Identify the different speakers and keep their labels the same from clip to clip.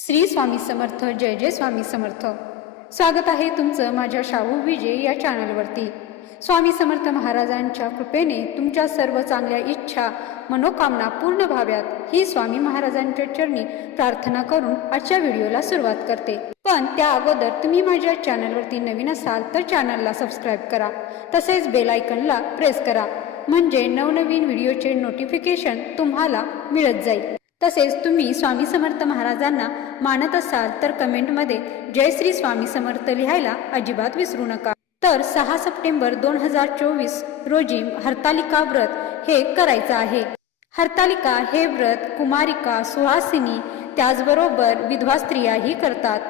Speaker 1: श्री स्वामी समर्थ जय जय स्वामी समर्थ. स्वागत आहे तुमचं माझ्या शाहू विजय या चॅनलवरती स्वामी समर्थ महाराजांच्या कृपेने तुमच्या सर्व चांगल्या इच्छा मनोकामना पूर्ण व्हाव्यात ही स्वामी महाराजांच्या चरणी प्रार्थना करून आजच्या व्हिडिओला सुरुवात करते. पण त्या अगोदर तुम्ही माझ्या चॅनलवरती नवीन असाल तर चॅनलला सबस्क्राईब करा. तसेच बेलायकनला प्रेस करा. म्हणजे नवनवीन व्हिडिओचे नोटिफिकेशन तुम्हाला मिळत जाईल. तसेच तुम्ही स्वामी समर्थ महाराजांना मानत असाल तर कमेंटमध्ये जय श्री स्वामी समर्थ लिहायला अजिबात विसरू नका. तर सहा सप्टेंबर दोन हजार चोवीस रोजी हरतालिका व्रत हे करायचं आहे. हरतालिका हे व्रत कुमारिका सुहासिनी त्याचबरोबर विधवा स्त्रियाही करतात.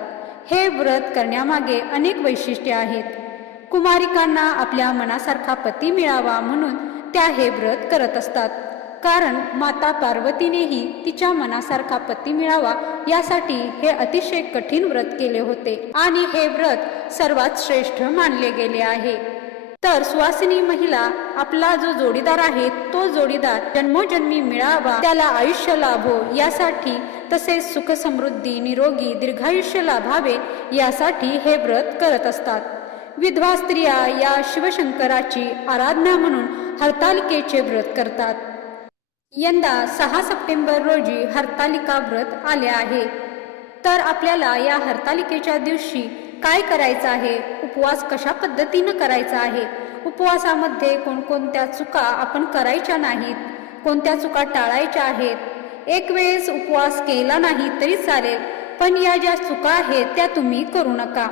Speaker 1: हे व्रत करण्यामागे अनेक वैशिष्ट्ये आहेत. कुमारिकांना आपल्या मनासारखा पती मिळावा म्हणून त्या हे व्रत करत असतात. कारण माता पार्वतीनेही तिच्या मनासारखा पती मिळावा यासाठी हे अतिशय कठीण व्रत केले होते आणि हे व्रत सर्वात श्रेष्ठ मानले गेले आहे. तर सुवासिनी महिला आपला जो जोडीदार आहे तो जोडीदार जन्मोजन्मी मिळावा त्याला आयुष्य लाभो यासाठी तसेच सुख समृद्धी निरोगी दीर्घायुष्य लाभावे यासाठी हे व्रत करत असतात. विधवा स्त्रिया या शिवशंकराची आराधना म्हणून हरतालिकेचे व्रत करतात. यंदा सहा सप्टेंबर रोजी हरतालिका व्रत आले आहे. तर आपल्याला या हरतालिकेच्या दिवशी काय करायचं आहे? उपवास कशा पद्धतीनं करायचा आहे? उपवासामध्ये कोणकोणत्या चुका आपण करायच्या नाहीत? कोणत्या चुका टाळायच्या आहेत? एक वेळेस उपवास केला नाही तरी चालेल पण या ज्या चुका आहेत त्या तुम्ही करू नका.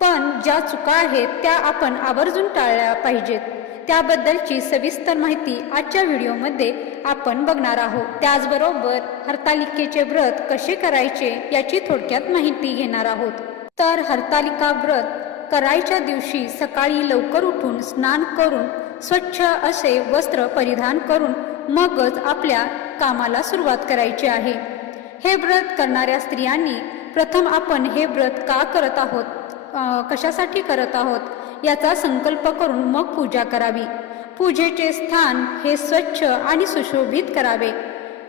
Speaker 1: पण ज्या चुका आहेत त्या आपण आवर्जून टाळल्या पाहिजेत. त्याबद्दलची सविस्तर माहिती आजच्या व्हिडिओमध्ये आपण बघणार आहोत. त्याचबरोबर हरतालिकेचे व्रत कसे करायचे याची थोडक्यात माहिती घेणार आहोत. तर हरतालिका व्रत करायच्या दिवशी सकाळी लवकर उठून स्नान करून स्वच्छ असे वस्त्र परिधान करून मगच आपल्या कामाला सुरुवात करायची आहे. हे व्रत करणाऱ्या स्त्रियांनी प्रथम आपण हे व्रत का करत आहोत? कशासाठी करत आहोत? याचा संकल्प करून मग पूजा करावी. पूजेचे स्थान हे स्वच्छ आणि सुशोभित करावे.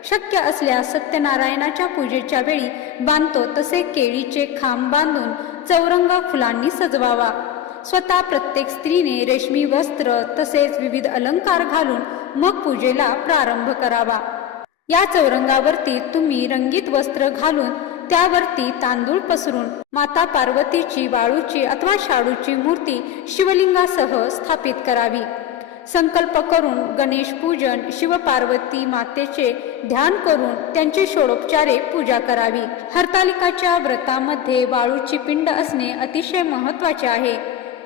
Speaker 1: शक्य असल्यास सत्यनारायणाच्या पूजेच्या वेळी बांधतो तसे केळीचे खांब बांधून चौरंग फुलांनी सजवावा. स्वतः प्रत्येक स्त्रीने रेशमी वस्त्र तसेच विविध अलंकार घालून मग पूजेला प्रारंभ करावा. या चौरंगावरती तुम्ही रंगीत वस्त्र घालून त्यावरती तांदूळ पसरून माता पार्वतीची वाळूची अथवा शाडूची मूर्ती शिवलिंगासह स्थापित करावी. संकल्प करून गणेश पूजन शिवपार्वती मातेचे ध्यान करून त्यांची षोडोपचारे पूजा करावी. हरतालिकाच्या व्रतामध्ये वाळूची पिंड असणे अतिशय महत्त्वाचे आहे.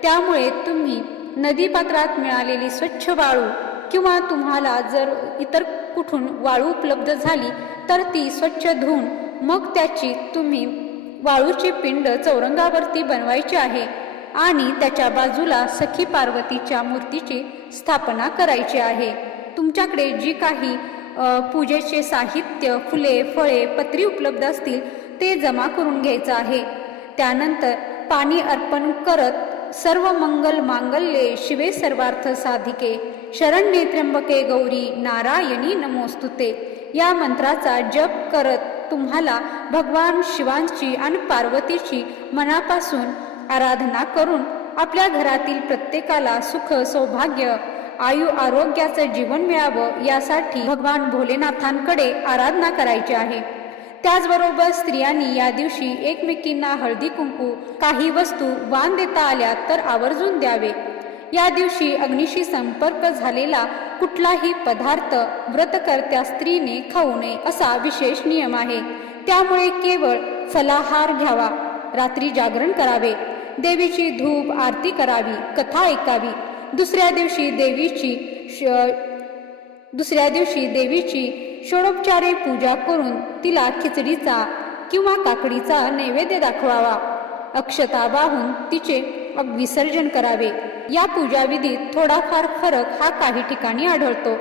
Speaker 1: त्यामुळे तुम्ही नदीपात्रात मिळालेली स्वच्छ वाळू किंवा तुम्हाला जर इतर कुठून वाळू उपलब्ध झाली तर ती स्वच्छ धुवून मग त्याची तुम्ही वाळूची पिंड चौरंगावरती बनवायची आहे आणि त्याच्या बाजूला सखी पार्वतीच्या मूर्तीची स्थापना करायची आहे. तुमच्याकडे जी काही पूजेचे साहित्य फुले फळे पत्री उपलब्ध असतील ते जमा करून घ्यायचं आहे. त्यानंतर पाणी अर्पण करत सर्व मंगल मांगल्ये शिवे सर्वार्थ साधिके. शरण त्र्यंबके गौरी नारायणी नमोस्तुते. या मंत्राचा जप करत तुम्हाला भगवान शिवांची आणि पार्वतीची मनापासून आराधना करून आपल्या घरातील प्रत्येकाला सुख सौभाग्य आयु आरोग्याचं जीवन मिळावं यासाठी भगवान भोलेनाथांकडे आराधना करायची आहे. त्याचबरोबर स्त्रियांनी या दिवशी एकमेकींना हळदी कुंकू काही वस्तू वाण देता आल्या तर आवर्जून द्यावे. या दिवशी अग्निशी संपर्क झालेला कुठलाही पदार्थ व्रतकर्त्या स्त्रीने खाऊ नये असा विशेष नियम आहे. त्यामुळे केवळ फलाहार घ्यावा. रात्री जागरण करावे. देवीची धूप आरती करावी. कथा ऐकावी. दुसऱ्या दिवशी देवीची दुसऱ्या दिवशी देवीची षोडोपचारे पूजा करून तिला खिचडीचा किंवा काकडीचा नैवेद्य दाखवावा. अक्षता वाहून तिचे विसर्जन करावे. या पूजाविधीत थोडाफार फरक हा काही ठिकाणी आढळतो.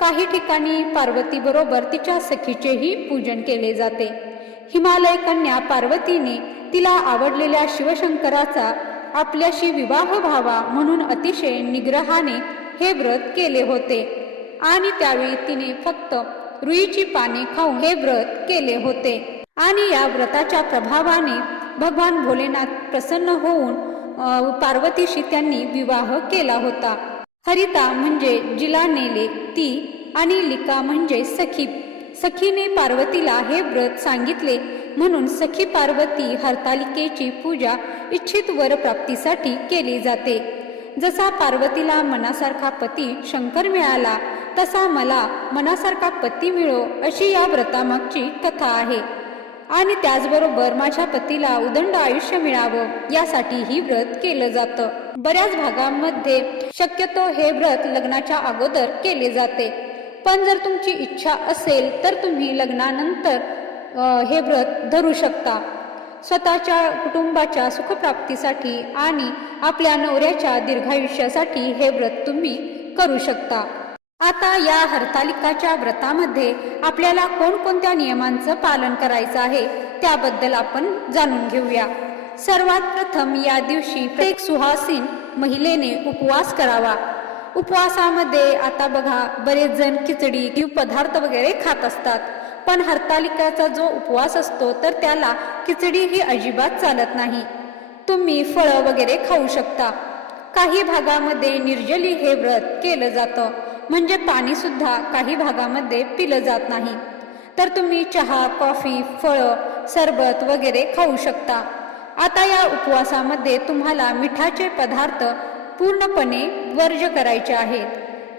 Speaker 1: काही ठिकाणी पार्वतीबरोबर तिच्या सखीचेही पूजन केले जाते. हिमालय कन्या पार्वतीने तिला आवडलेल्या शिवशंकराचा आपल्याशी विवाह व्हावा म्हणून अतिशय निग्रहाने हे व्रत केले होते. आणि त्यावेळी तिने फक्त रुईची पाने खाऊन हे व्रत केले होते. आणि या व्रताच्या प्रभावाने भगवान भोलेनाथ प्रसन्न होऊन पार्वतीशी त्यांनी विवाह केला होता. हरिता म्हणजे जिला नेले ती आणि लिका म्हणजे सखी. सखीने पार्वतीला हे व्रत सांगितले म्हणून सखी पार्वती हरतालिकेची पूजा इच्छित वर प्राप्तीसाठी केली जाते. जसा पार्वतीला मनासारखा पती शंकर मिळाला तसा मला मनासारखा पती मिळो अशी या व्रतामागची कथा आहे. आणि त्याचबरोबर माझ्या पतीला उदंड आयुष्य मिळावं यासाठी ही व्रत केलं जातं. बऱ्याच भागांमध्ये शक्यतो हे व्रत लग्नाच्या अगोदर केले जाते. पण जर तुमची इच्छा असेल तर तुम्ही लग्नानंतर हे व्रत धरू शकता. स्वतःच्या कुटुंबाच्या सुखप्राप्तीसाठी आणि आपल्या नवऱ्याच्या दीर्घायुष्यासाठी हे व्रत तुम्ही करू शकता. आता या हरतालिकाच्या व्रतामध्ये आपल्याला कोणकोणत्या नियमांचं पालन करायचं आहे त्याबद्दल आपण जाणून घेऊया. सर्वात प्रथम या दिवशी प्रत्येक सुहासीन महिलेने उपवास करावा. उपवासामध्ये आता बघा बरेच जण खिचडी किंवा पदार्थ वगैरे खात असतात. पण हरतालिकाचा जो उपवास असतो तर त्याला खिचडी ही अजिबात चालत नाही. तुम्ही फळं वगैरे खाऊ शकता. काही भागामध्ये निर्जली हे व्रत केलं जातं. म्हणजे पाणीसुद्धा काही भागामध्ये पिलं जात नाही. तर तुम्ही चहा कॉफी फळं सरबत वगैरे खाऊ शकता. आता या उपवासामध्ये तुम्हाला मिठाचे पदार्थ पूर्णपणे वर्ज करायचे आहेत.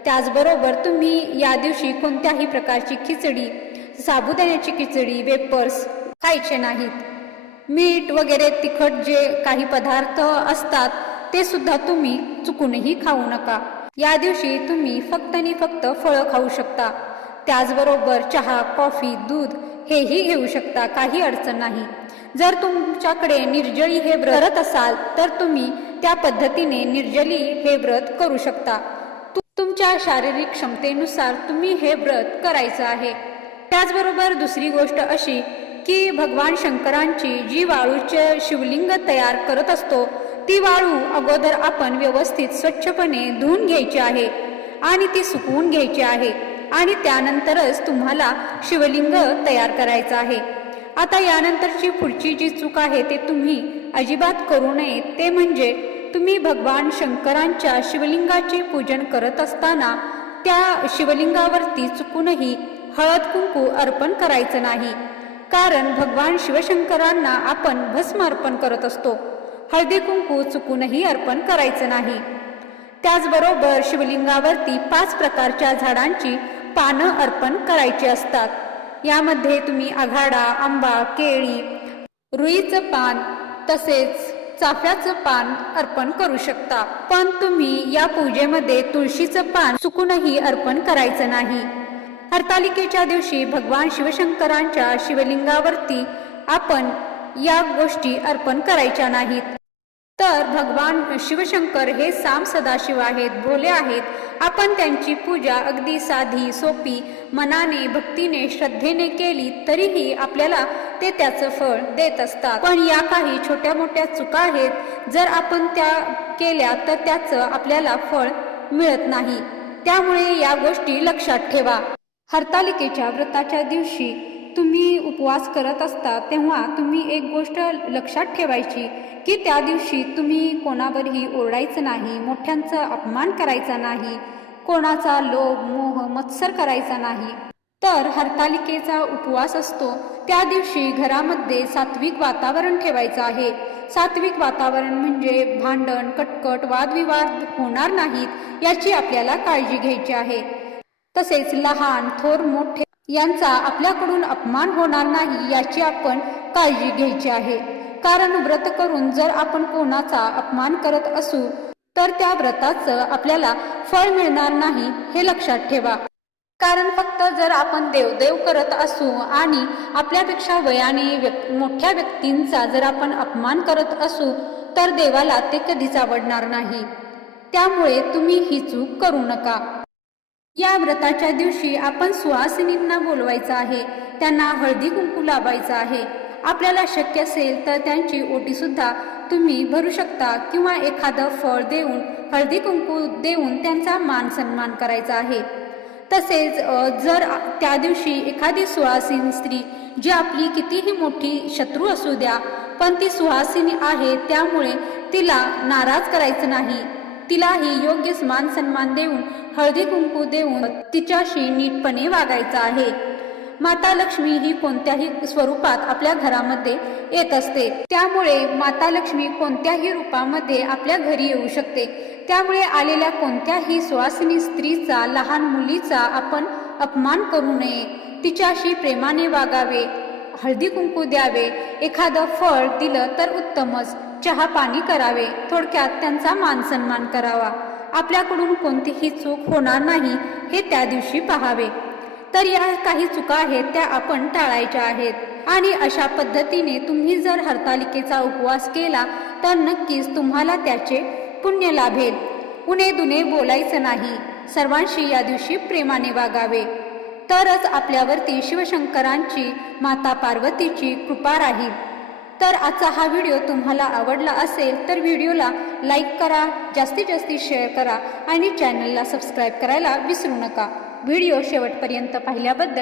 Speaker 1: त्याचबरोबर तुम्ही या दिवशी कोणत्याही प्रकारची खिचडी साबुदाण्याची खिचडी वेपर्स खायचे नाहीत. मीठ वगैरे तिखट जे काही पदार्थ असतात ते सुद्धा तुम्ही चुकूनही खाऊ नका. या दिवशी तुम्ही फक्त आणि फक्त फळं खाऊ शकता. त्याचबरोबर चहा कॉफी दूध हेही घेऊ शकता काही अडचण नाही. जर तुमच्याकडे निर्जळी हे व्रत असाल तर तुम्ही त्या पद्धतीने निर्जली हे व्रत करू शकता. तुमच्या शारीरिक क्षमतेनुसार तुम्ही हे व्रत करायचं आहे. त्याचबरोबर दुसरी गोष्ट अशी की भगवान शंकरांची जी वाळूचे शिवलिंग तयार करत असतो. ती वाळू अगोदर आपण व्यवस्थित स्वच्छपणे धुवून घ्यायची आहे आणि ती सुकवून घ्यायची आहे आणि त्यानंतरच तुम्हाला शिवलिंग तयार करायचं आहे. आता यानंतरची पुढची जी चूक आहे ते तुम्ही अजिबात करू नये. ते म्हणजे तुम्ही भगवान शंकरांच्या शिवलिंगाचे पूजन करत असताना त्या शिवलिंगावरती चुकूनही हळद कुंकू अर्पण करायचं नाही. कारण भगवान शिवशंकरांना आपण भस्म अर्पण करत असतो. हळदी कुंकू चुकूनही अर्पण करायचं नाही. त्याचबरोबर शिवलिंगावरती पाच प्रकारच्या झाडांची पानं अर्पण करायची असतात. यामध्ये तुम्ही आघाडा आंबा केळी रुईचं पान तसेच चाफ्याचं पान अर्पण करू शकता. पण तुम्ही या पूजेमध्ये तुळशीचं पान चुकूनही अर्पण करायचं नाही. हरतालिकेच्या दिवशी भगवान शिवशंकरांच्या शिवलिंगावरती आपण या गोष्टी अर्पण करायच्या नाहीत. तर भगवान शिवशंकर हे साम सदाशिव आहेत भोले आहेत. आपण त्यांची पूजा अगदी साधी सोपी मनाने भक्तीने श्रद्धेने केली तरीही आपल्याला ते त्याचं फळ देत असतात. पण या काही छोट्या मोठ्या चुका आहेत. जर आपण त्या केल्या तर त्याचं आपल्याला फळ मिळत नाही. त्यामुळे या गोष्टी लक्षात ठेवा. हरतालिकेच्या व्रताच्या दिवशी तुम्ही उपवास करत असता तेव्हा तुम्ही एक गोष्ट लक्षात ठेवायची की त्या दिवशी तुम्ही कोणावरही ओरडायचं नाही मोठ्यांचा अपमान करायचा नाही कोणाचा लोभ मोह मत्सर करायचा नाही. तर हरतालिकेचा उपवास असतो. त्या दिवशी घरामध्ये सात्विक वातावरण ठेवायचं आहे. सात्विक वातावरण म्हणजे भांडण कटकट वादविवाद होणार नाहीत याची आपल्याला काळजी घ्यायची आहे. तसेच लहान थोर मोठे यांचा आपल्याकडून अपमान होणार नाही याची आपण काळजी घ्यायची आहे. कारण व्रत करून जर आपण कोणाचा अपमान करत असू तर त्या व्रताचं आपल्याला फळ मिळणार नाही हे लक्षात ठेवा. कारण फक्त जर आपण देवदेव करत असू आणि आपल्यापेक्षा वयाने व्यक् मोठ्या व्यक्तींचा जर आपण अपमान करत असू तर देवाला ते कधीच आवडणार नाही. त्यामुळे तुम्ही ही चूक करू नका. या व्रताच्या दिवशी आपण सुहासिनींना बोलवायचं आहे. त्यांना हळदी कुंकू लावायचं आहे. आपल्याला शक्य असेल तर त्यांची ओटीसुद्धा तुम्ही भरू शकता किंवा एखादं फळ देऊन हळदी कुंकू देऊन त्यांचा मान सन्मान करायचा आहे. तसेच जर त्या दिवशी एखादी सुहासीन स्त्री जी आपली कितीही मोठी शत्रू असू द्या पण ती सुहासिनी आहे त्यामुळे तिला नाराज करायचं नाही. तिलाही योग्य मान सन्मान देऊन हळदी कुंकू देऊन तिच्याशी नीटपणे वागायचं आहे. माता लक्ष्मी ही कोणत्याही स्वरूपात आपल्या घरामध्ये येत असते. त्यामुळे माता लक्ष्मी कोणत्याही रूपामध्ये आपल्या घरी येऊ शकते. त्यामुळे आलेल्या कोणत्याही सुवासिनी स्त्रीचा लहान मुलीचा आपण अपमान करू नये. तिच्याशी प्रेमाने वागावे हळदी कुंकू द्यावे. एखादं फळ दिलं तर उत्तमच. चहा पाणी करावे. थोडक्यात त्यांचा मान सन्मान करावा. आपल्याकडून कोणतीही चूक होणार नाही हे त्या दिवशी पाहावे. तर या काही चुका आहेत त्या आपण टाळायच्या आहेत. आणि अशा पद्धतीने तुम्ही जर हरतालिकेचा उपवास केला तर नक्कीच तुम्हाला त्याचे पुण्य लाभेल. उणे दुने बोलायचं नाही. सर्वांशी या दिवशी प्रेमाने वागावे. तरच आपल्यावरती शिवशंकरांची माता पार्वतीची कृपा राहील. तर आजचा हा व्हिडिओ तुम्हाला आवडला असेल तर व्हिडिओला लाईक करा जास्तीत जास्त शेअर करा आणि चॅनलला सबस्क्राईब करायला विसरू नका. व्हिडिओ शेवटपर्यंत पाहिल्याबद्दल